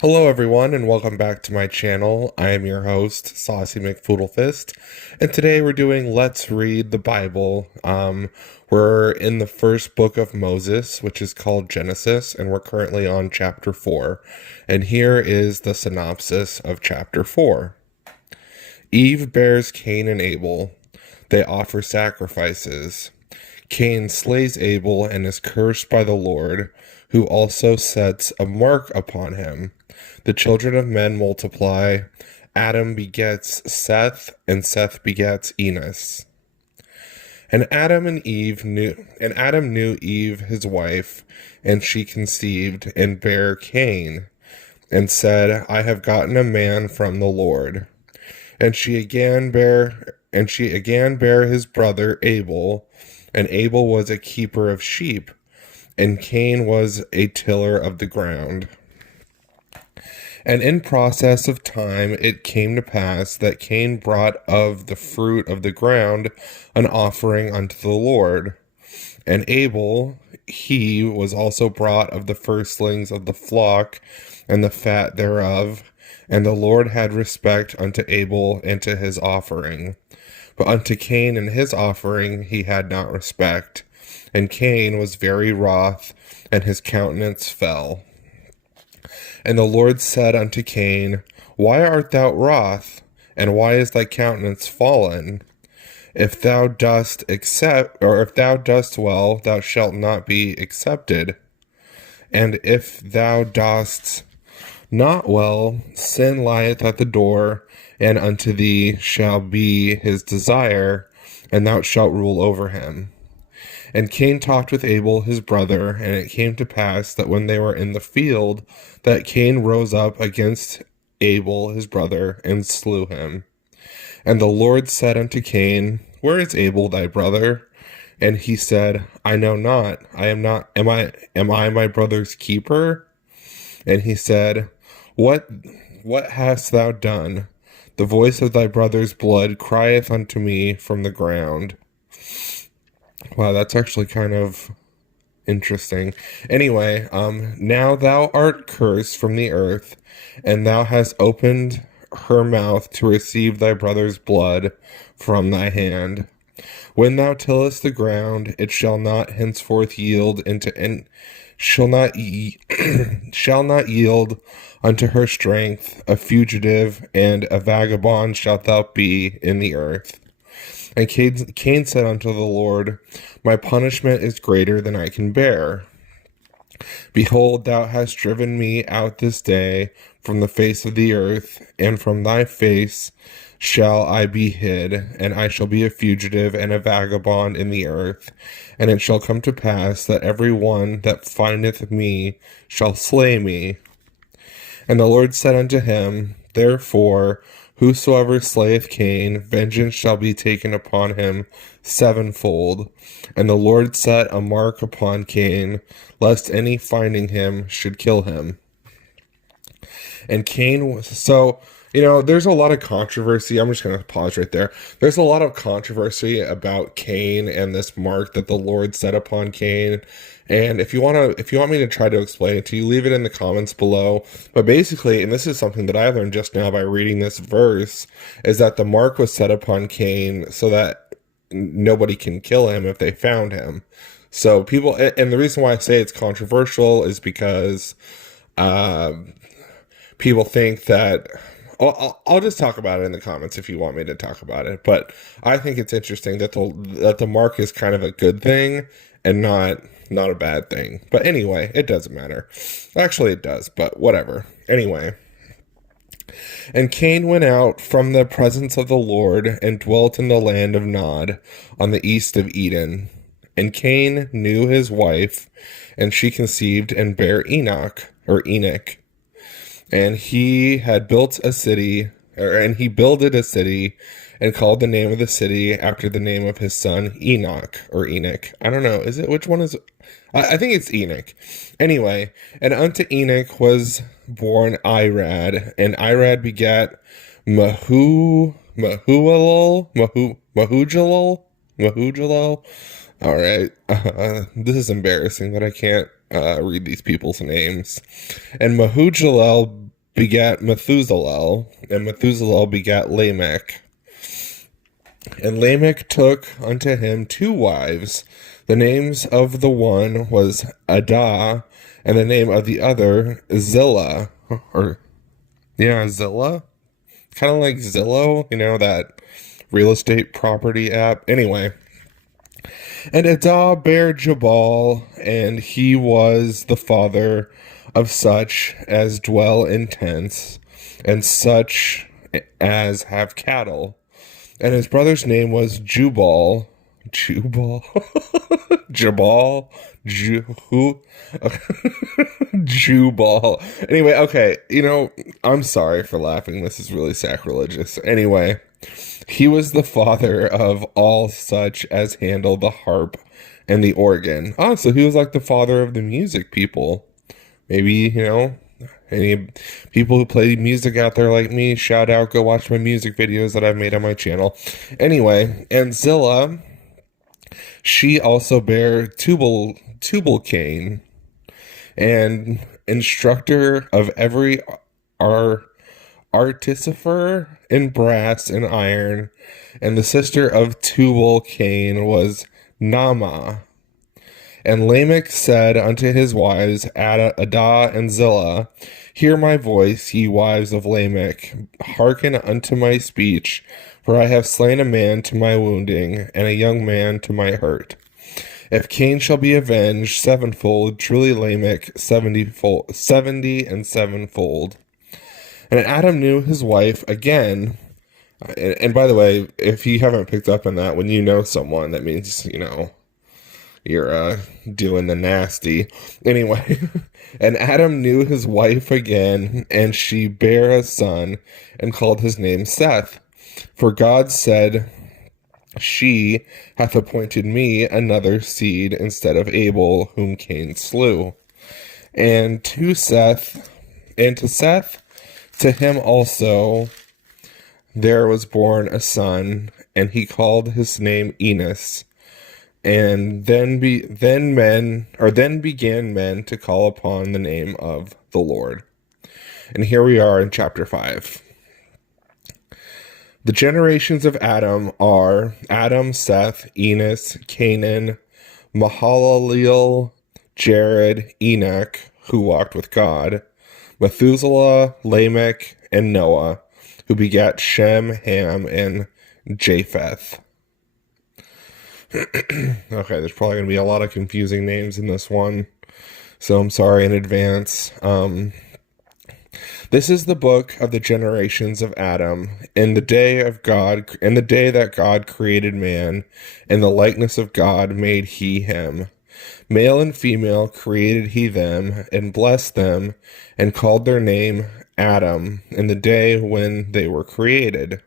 Hello everyone and welcome back to my channel. I am your host, Saucy McFoodlefist, and today we're doing Let's Read the Bible. We're in the first book of Moses, which is called Genesis, and we're currently on chapter 4. And here is the synopsis of chapter 4. Eve bears Cain and Abel. They offer sacrifices. Cain slays Abel and is cursed by the Lord, who also sets a mark upon him. The children of men multiply. Adam begets Seth, and Seth begets Enos. And Adam knew Eve his wife, and she conceived and bare Cain, and said, I have gotten a man from the Lord. And she again bare his brother Abel, and Abel was a keeper of sheep, and Cain was a tiller of the ground. And in process of time it came to pass that Cain brought of the fruit of the ground an offering unto the Lord. And Abel, he was also brought of the firstlings of the flock and the fat thereof. And the Lord had respect unto Abel and to his offering. But unto Cain and his offering he had not respect. And Cain was very wroth, and his countenance fell. And the Lord said unto Cain, Why art thou wroth, and why is thy countenance fallen? If thou dost well, thou shalt not be accepted. And if thou dost not well, sin lieth at the door, and unto thee shall be his desire, and thou shalt rule over him. And Cain talked with Abel his brother, and it came to pass that when they were in the field, that Cain rose up against Abel his brother, and slew him. And the Lord said unto Cain, Where is Abel thy brother? And he said, I know not. Am I my brother's keeper? And he said, What hast thou done? The voice of thy brother's blood crieth unto me from the ground. Wow, that's actually kind of interesting. Anyway, now thou art cursed from the earth, and thou hast opened her mouth to receive thy brother's blood from thy hand. When thou tillest the ground, it shall not henceforth yield shall not yield unto her strength. A fugitive and a vagabond shalt thou be in the earth. And Cain said unto the Lord, My punishment is greater than I can bear. Behold, thou hast driven me out this day from the face of the earth, and from thy face shall I be hid, and I shall be a fugitive and a vagabond in the earth. And it shall come to pass that every one that findeth me shall slay me. And the Lord said unto him, Therefore, whosoever slayeth Cain, vengeance shall be taken upon him sevenfold. And the Lord set a mark upon Cain, lest any finding him should kill him. And Cain was, there's a lot of controversy. I'm just going to pause right there. There's a lot of controversy about Cain and this mark that the Lord set upon Cain. And if you want me to try to explain it to you, leave it in the comments below. But basically, and this is something that I learned just now by reading this verse, is that the mark was set upon Cain so that nobody can kill him if they found him. So people, and the reason why I say it's controversial is because people think that. I'll just talk about it in the comments if you want me to talk about it. But I think it's interesting that the mark is kind of a good thing and not a bad thing. But anyway, it doesn't matter. Actually, it does, but whatever. Anyway. And Cain went out from the presence of the Lord and dwelt in the land of Nod on the east of Eden. And Cain knew his wife, and she conceived and bare Enoch. And he had built a city, and he builded a city, and called the name of the city after the name of his son Enoch. I don't know. Which one is? I think it's Enoch. Anyway, and unto Enoch was born Irad, and Irad begat Mahujalel. All right. This is embarrassing that I can't read these people's names. And Mahujalel begat Methuselah, and Methuselah begat Lamech. And Lamech took unto him 2 wives. The names of the one was Adah, and the name of the other Zillah. Zillah? Kind of like Zillow, that real estate property app. Anyway. And Adah bare Jabal, and he was the father of such as dwell in tents, and such as have cattle. And his brother's name was Jubal. Jubal? Jabal? Who? Jubal. Anyway, okay, I'm sorry for laughing. This is really sacrilegious. Anyway, he was the father of all such as handle the harp and the organ. Oh, so he was like the father of the music people. Maybe, any people who play music out there like me, shout out, go watch my music videos that I've made on my channel. Anyway, and Zillah, she also bare Tubal Cain, and instructor of every artificer in brass and iron, and the sister of Tubal Cain was Naamah. And Lamech said unto his wives, Adah and Zillah, Hear my voice, ye wives of Lamech, hearken unto my speech, for I have slain a man to my wounding, and a young man to my hurt. If Cain shall be avenged sevenfold, truly Lamech 70 and sevenfold. And Adam knew his wife again. And by the way, if you haven't picked up on that, when you know someone, that means, you're doing the nasty. Anyway, and Adam knew his wife again, and she bare a son, and called his name Seth. For God said, She hath appointed me another seed instead of Abel, whom Cain slew. And to Seth, to him also there was born a son, and he called his name Enos. And then began men to call upon the name of the Lord. And here we are in chapter 5. The generations of Adam are Adam, Seth, Enos, Canaan, Mahalaleel, Jared, Enoch, who walked with God, Methuselah, Lamech, and Noah, who begat Shem, Ham, and Japheth. Okay, there's probably going to be a lot of confusing names in this one, so I'm sorry in advance. This is the book of the generations of Adam. In the day that God created man, in the likeness of God made he him. Male and female created he them, and blessed them, and called their name Adam, in the day when they were created.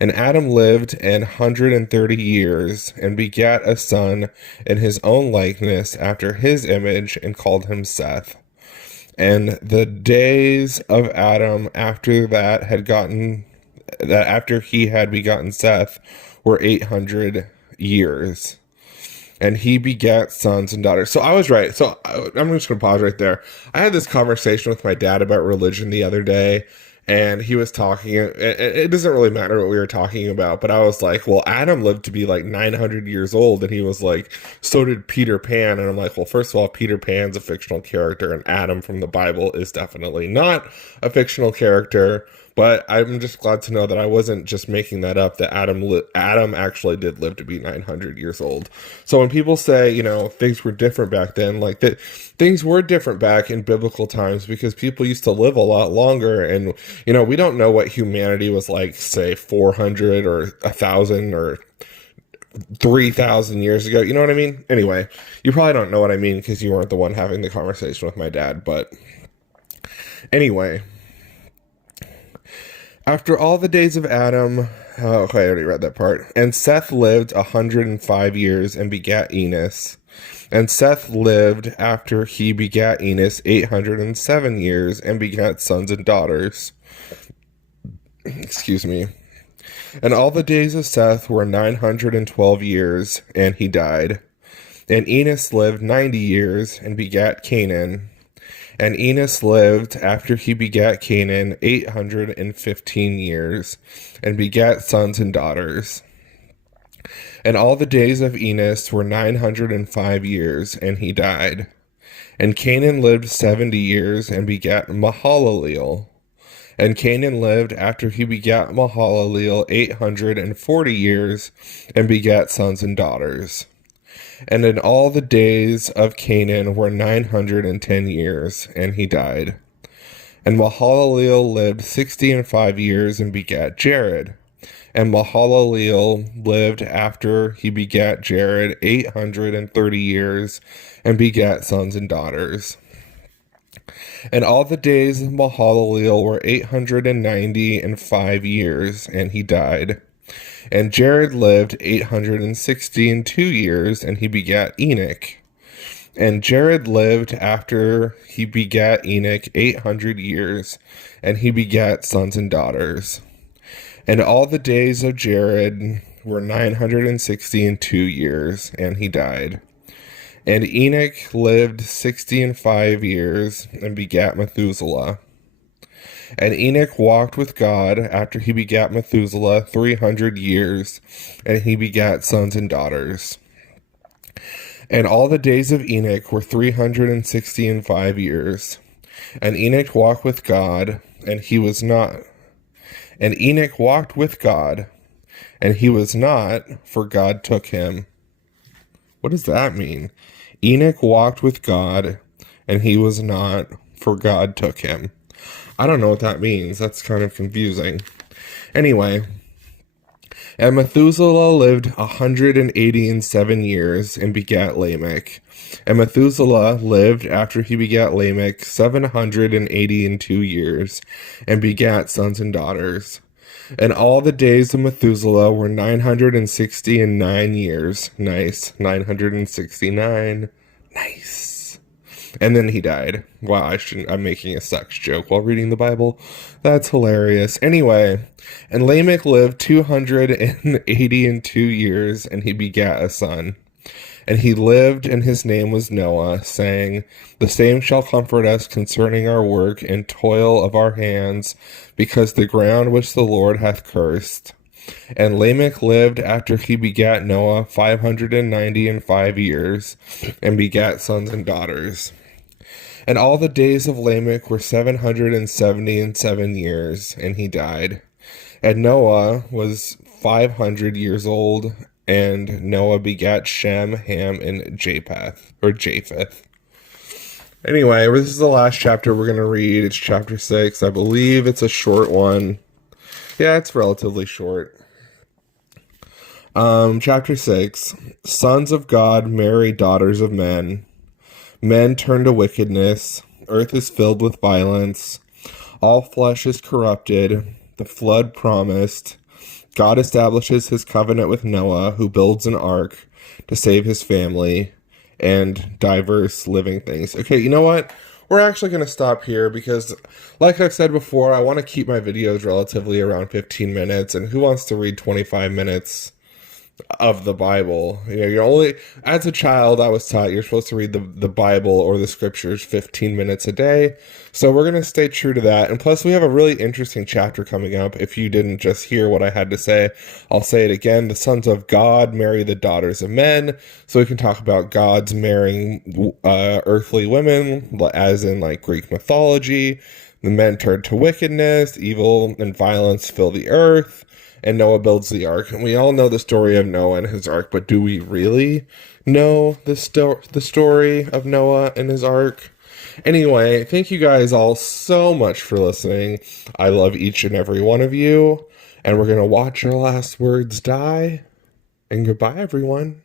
And Adam lived 130 years, and begat a son in his own likeness after his image, and called him Seth. And the days of Adam after he had begotten Seth were 800 years. And he begat sons and daughters. So I was right. So I'm just going to pause right there. I had this conversation with my dad about religion the other day, and he was talking, it doesn't really matter what we were talking about, but I was like, well, Adam lived to be like 900 years old, and he was like, so did Peter Pan, and I'm like, well, first of all, Peter Pan's a fictional character, and Adam from the Bible is definitely not a fictional character, but I'm just glad to know that I wasn't just making that up, that Adam actually did live to be 900 years old. So when people say, things were different back then, like that, things were different back in biblical times because people used to live a lot longer, and, we don't know what humanity was like, say, 400 or 1,000 or 3,000 years ago. You know what I mean? Anyway, you probably don't know what I mean because you weren't the one having the conversation with my dad, but anyway. After all the days of Adam, okay, I already read that part. And Seth lived 105 years and begat Enos. And Seth lived after he begat Enos 807 years and begat sons and daughters. Excuse me. And all the days of Seth were 912 years, and he died. And Enos lived 90 years and begat Canaan. And Enos lived after he begat Canaan 815 years, and begat sons and daughters. And all the days of Enos were 905 years, and he died. And Canaan lived 70 years, and begat Mahalaleel. And Canaan lived after he begat Mahalaleel 840 years, and begat sons and daughters. And in all the days of Canaan were 910 years, and he died. And Mahalaleel lived 65 years, and begat Jared. And Mahalaleel lived after he begat Jared 830 years, and begat sons and daughters. And all the days of Mahalaleel were 895 years, and he died. And Jared lived 862 years, and he begat Enoch. And Jared lived after he begat Enoch 800 years, and he begat sons and daughters. And all the days of Jared were 962 years, and he died. And Enoch lived 65 years, and begat Methuselah. And Enoch walked with God after he begat Methuselah 300 years, and he begat sons and daughters. And all the days of Enoch were 365 years. And Enoch walked with God, and he was not. And Enoch walked with God, and he was not, for God took him. What does that mean? Enoch walked with God, and he was not, for God took him. I don't know what that means. That's kind of confusing. Anyway, and Methuselah lived 187 years, and begat Lamech. And Methuselah lived after he begat Lamech 782 years, and begat sons and daughters. And all the days of Methuselah were 969 years. Nice. 969. Nice. And then he died. Wow, I'm making a sex joke while reading the Bible. That's hilarious. Anyway, and Lamech lived 282 years, and he begat a son. And he lived, and his name was Noah, saying, the same shall comfort us concerning our work and toil of our hands, because the ground which the Lord hath cursed. And Lamech lived after he begat Noah 595 years, and begat sons and daughters. And all the days of Lamech were 777 years, and he died. And Noah was 500 years old, and Noah begat Shem, Ham, and Japheth. Anyway, this is the last chapter we're going to read. It's chapter 6. I believe it's a short one. Yeah, it's relatively short. Chapter 6. Sons of God marry daughters of men. Men turn to wickedness. Earth is filled with violence. All flesh is corrupted. The flood promised. God establishes his covenant with Noah, who builds an ark to save his family and diverse living things. Okay, you know what? We're actually going to stop here because, like I've said before, I want to keep my videos relatively around 15 minutes, and who wants to read 25 minutes of the Bible? You know, you're only, as a child, I was taught you're supposed to read the Bible or the scriptures 15 minutes a day. So we're going to stay true to that. And plus, we have a really interesting chapter coming up. If you didn't just hear what I had to say, I'll say it again. The sons of God marry the daughters of men. So we can talk about gods marrying earthly women, as in like Greek mythology. The men turn to wickedness, evil and violence fill the earth. And Noah builds the ark. And we all know the story of Noah and his ark, but do we really know the story of Noah and his ark? Anyway, thank you guys all so much for listening. I love each and every one of you. And we're going to watch our last words die. And goodbye, everyone.